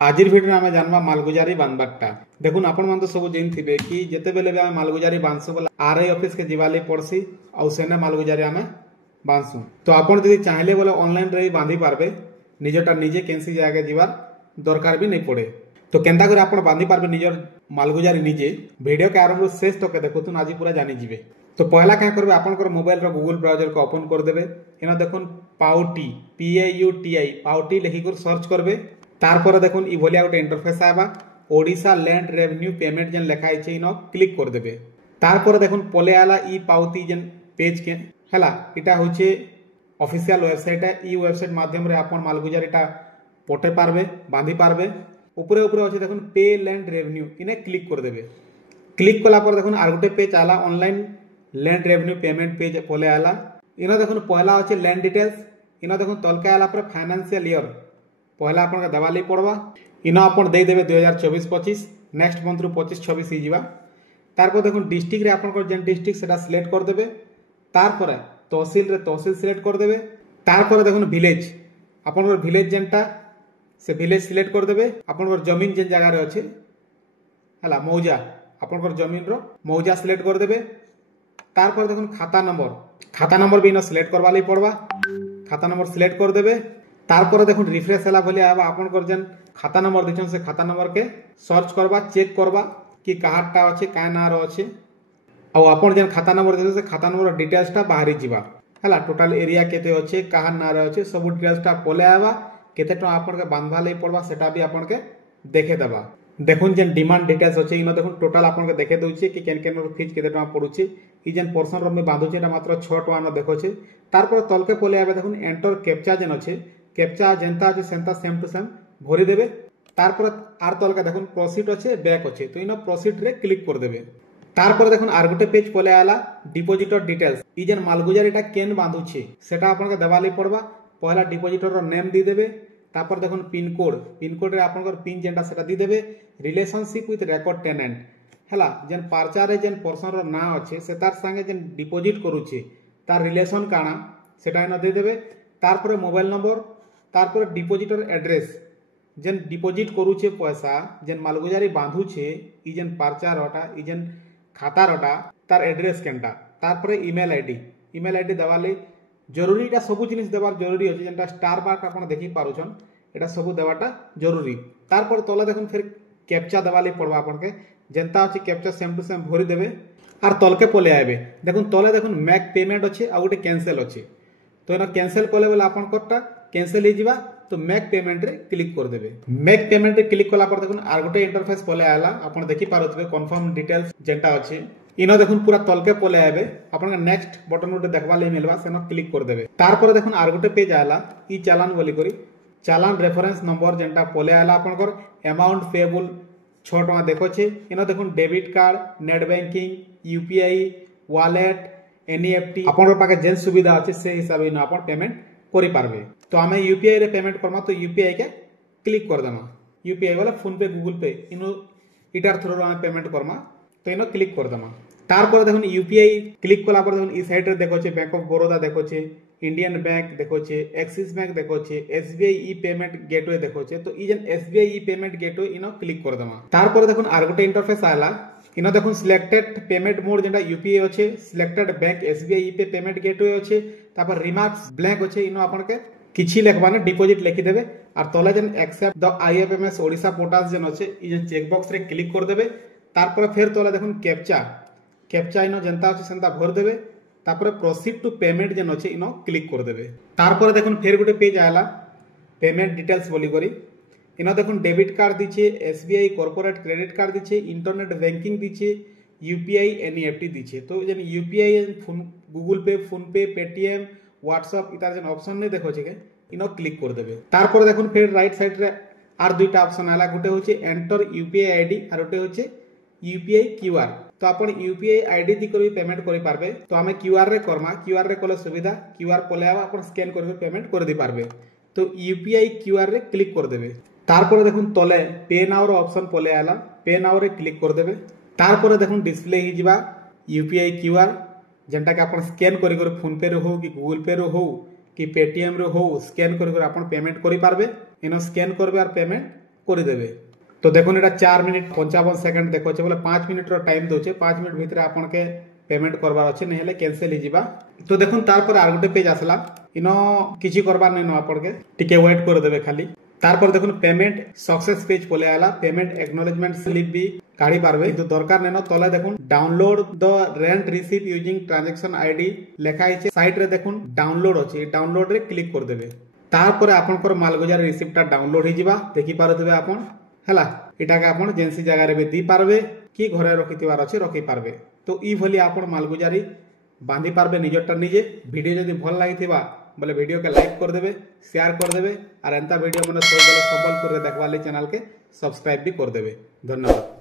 आज भिडियो आम जानवा मालगुजारी बांधबारटा। देखुन आपण मन तो सब जान थे कि जिते बेले भी आम मालगुजारी बांधसु बोले आरआई ऑफिस के जीवाली पड़सी आउ सेने मालगुजारी आम बांधसु। तो आपन यदि चाहले बोले ऑनलाइन रे बांधी पारबे, निजटा निजे कैंसी जगह जीवार दरकार भी नहीं पड़े। तो केंता करे आपण बांधी पारबे निजर मालगुजारी निजे, वीडियो के आरंभ शेष तक देखुन आज पूरा जानी जीवे। तो पहला क्या करबे, आपन मोबाइल रो गूगल ब्राउजर को ओपन कर देबे। इना देखुन पाउटी PAUTI पाउटी लिखिक सर्च करबे। तारपर देखुन इ भलिया गोटे इंटरफेस आबा, ओडिशा लैंड रेवेन्यू पेमेंट जेन लिखा है इनो क्लिक कर देबे। तारपर देखुन पले आला इ पाउती जेन पेज के हला, इटा होचे ऑफिशियल वेबसाइट है। इ वेबसाइट माध्यम रे आपन मालगुजारीटा पटे पारबे, बांधी पारबे। ऊपरे ऊपरे अछि देखुन पे लैंड रेवेन्यू, इने क्लिक कर देबे। क्लिक कला पर देखुन आर गोटे पेज आला, online land revenue payment page पले आला। इनो देखुन पहला अछि लैंड डिटेल्स। इनो देखुन तलका आला पर फाइनेंशियल ईयर पहला आपन का दबाली पड़वा। इनो आपन दे देबे 2024-25, नेक्स्ट मंथ रु 25-26 ही जीवा। तारपर देखुन डिस्ट्रिक्ट रे आपन को जेन डिस्ट्रिक्ट सेटा सिलेक्ट कर देबे। तारपर तहसील रे तहसील सिलेक्ट कर देबे। तारपर देखुन विलेज, आपन को विलेज जेनटा से विलेज सिलेक्ट कर देबे। आपन को जमीन जेन जगह रे अछि हला मौजा, आपन को जमीन रो मौजा सिलेक्ट कर देबे। तारपर देखुन खाता नंबर भी इनो सिलेक्ट करवा लई पड़वा। खाता नंबर सिलेक्ट कर देबे। तारपर देखुन रिफ्रेश हला भलिया आबा, आपन कर जेन खाता नंबर दिछन से खाता नंबर के सर्च करबा, चेक करबा कि काहाटा अछि का ना रो अछि। आ आपन जेन खाता नंबर दिछन से खाता नंबर डिटेल्स टा बाहरी जीवा हला। टोटल एरिया केते अछि, काहा ना रे अछि, सब डिटेल्स टा पले आबा। केते टका आपन के बांधवा लई पड़वा सेटा भी आपन के देखे दबा। देखुन जेन डिमांड डिटेल्स अछि इनो देखुन टोटल आपन के देखे दउछि कि केन केन फीस केते टका पडुछि। इ जेन पोर्शन रो में बांधुछि एटा मात्र 6 टका न देखोछि। तारपर तलके पले आबे देखुन एंटर कैप्चा जेन अछि, कैप्चा जेंता अछि सेंता सेम टू सेम भरि देबे। तारपर आर तलके देखुन प्रोसीड अछि, बैक अछि, तो इनो प्रोसीड रे क्लिक कर देबे। तारपर देखुन आर गोटे पेज पले आला डिपोजिटर डिटेल्स। इ जेन मालगुजारीटा केन बांधुछि सेटा आपन के दबाली पड़वा। पहला डिपोजिटर रो नेम दी देबे। तापर देखुन पिन कोड रे आपन को पिन जेंटा सेटा दी देबे। रिलेशनशिप विथ रेकॉर्ड टेनेंट हला, जेन पार्चा रे जेन पर्सन रो ना अछि से तार संगे जेन डिपोजिट करूछि तार रिलेशन काना सेटा इनो दे देबे। तारपर मोबाइल नंबर, तारपर डिपोजिटर एड्रेस, जेन डिपोजिट करूछे पैसा जेन मालगुजारी बांधुछे इ जेन पार्चा रोटा इ जेन खाता रोटा तार एड्रेस केनटा। तारपर ईमेल आईडी दबाले जरूरी। एटा सब जिनिस देबार जरूरी अछि, जेनटा स्टार मार्क आपन देखि पारुछन एटा सब देबाटा जरूरी। तारपर तले देखुन फिर कैप्चा दबाले पड़वा आपन के, जेनता अछि कैप्चा सेम टू सेम भरि देबे। आर तलके पले आबे देखुन तले देखुन मेक पेमेंट अछि आ गोटे कैंसिल अछि। तो एना कैंसिल कले बेला आपन कोटा कैंसिल ही जीवा। तो मेक पेमेंट रे क्लिक कर देबे। मेक पेमेंट रे क्लिक कला पर देखुन आर गोटे इंटरफेस पले आला, आपन देखि पारुथबे कंफर्म डिटेल्स जेंटा अछि। इनो देखुन पूरा तलके पले आबे, आपन के नेक्स्ट बटन गोटे देखबा ले मिलबा, सेनो क्लिक कर देबे। तारपर देखुन आर गोटे पेज आला इ चालान बोली करी, चालान रेफरेंस नंबर जेंटा पले आला आपन कर अमाउंट पेएबल 6 टका देखोछे। इनो देखुन debit card, net banking, UPI, wallet, NEFT आपन पाके जेन सुविधा अछि से हिसाब इनो आपन पेमेंट करि पारबे। तो आमे UPI रे पेमेंट करमा, तो UPI के क्लिक कर देमा। UPI वाला फोन पे, गूगल पे इनो इटार थ्रू आमे पेमेंट करमा, तो इनो क्लिक कर देमा। तारपर देखुन UPI क्लिक कला पर देखुन इ साइड रे देखोछे बैंक ऑफ बड़ौदा देखोछे, इंडियन बैंक देखोछे, एक्सिस बैंक देखोछे, SBI ई पेमेंट गेटवे देखोछे। तो इ जेन SBI ई पेमेंट गेटवे इनो क्लिक कर देमा। तारपर देखुन आर गोटे इंटरफेस आला, इनो देखुन सिलेक्टेड पेमेंट मोड जेंटा UPI अछि, सिलेक्टेड बैंक SBI ई पे पेमेंट गेटवे अछि। तापर रिमार्क्स ब्लैंक अछि, इनो आपन के किछि लेखबाने डिपोजिट लिखि देबे। आर तले जेन accept the IFMS Odisha portal जेन अछि इ जेन चेक बॉक्स रे क्लिक कर देबे। तारपर फिर तले देखुन कैप्चा इनो जेंता अछि सेंता भर देबे। तापर प्रोसीड टू पेमेंट जेन अछि इनो क्लिक कर देबे। तारपर देखुन फिर गोटे पेज आला पेमेंट डिटेल्स बोली करी। इनो देखुन डेबिट कार्ड दिछे, SBI कॉर्पोरेट क्रेडिट कार्ड दिछे, इंटरनेट बैंकिंग दिछे, UPI NEFT दिछे। तो जेन UPI phone, Google Pay, PhonePe, Paytm, WhatsApp इतार जेन ऑप्शन नै देखो छे इनो क्लिक कर देबे। तारपर देखुन फिर राइट साइड रे आर दुईटा ऑप्शन आला, गोटे होचे एंटर UPI आईडी आर गोटे होचे UPI QR। तो आपण UPI आईडी दी करी पेमेंट करि पारबे। तो हमें QR रे करमा, QR रे कोले सुविधा QR पले आबा, आपण स्कैन करके पेमेंट कर दी पारबे। तो UPI QR रे क्लिक कर देबे। तारपर देखुन तले पे नाउ रो ऑप्शन पले आला, पे नाउ रे क्लिक कर देबे। तारपर देखुन डिस्प्ले ही जिबा UPI QR जेंटा के आपण स्कैन करि कर फोन पे रे हो कि गूगल पे रे हो कि पेटीएम रे हो, स्कैन करि कर आपण पेमेंट करि पारबे। इनो स्कैन करबे आर पेमेंट କରିଦେବେ। তো দেখুন এটা 4 মিনিট 55 সেকেন্ড দেখছে বলে 5 মিনিটর টাইম দউছে 5 মিনিট ভিতরে আপনাকে পেমেন্ট করবার আছে নহলে ক্যান্সেল হয়ে যাবা। তো দেখুন তারপরে আর গোটে পেজ আসলা ইনো কিছু করবার নাই আপনাকে টিকে ওয়েট করে দেবে খালি। তারপর দেখুন পেমেন্ট সকসেস পেজ পলে আলা পেমেন্ট একনোলেজমেন্ট স্লিপ বি কাঢ়ি পারবে কিন্তু দরকার নেন। তলে দেখুন download the rent receipt using transaction ID লেখা আছে সাইট রে দেখুন ডাউনলোড আছে ডাউনলোড রে ক্লিক করে দেবে। তারপরে আপনার মালগুজারি রিসিপ্টটা ডাউনলোড হয়ে যা দেখি পারুথিবে আপন হেলা এটাকে আপন যেনসি জায়গায় বি দি পারবে কি ঘরে রখিবার আছে রখি পারবে। তো এইভাবে আপন মালগুজারি বাঁধি পারবে নিজরটা নিজে। ভিডিও যদি ভাল লাগিথিবা বলে ভিডিওকে লাইক করে দেবে শেয়ার করে দেবে আর এন্তা ভিডিও মানে সবল করে দেখবার চ্যানেলকে সবসক্রাইব भी করে দেবে। ধন্যবাদ।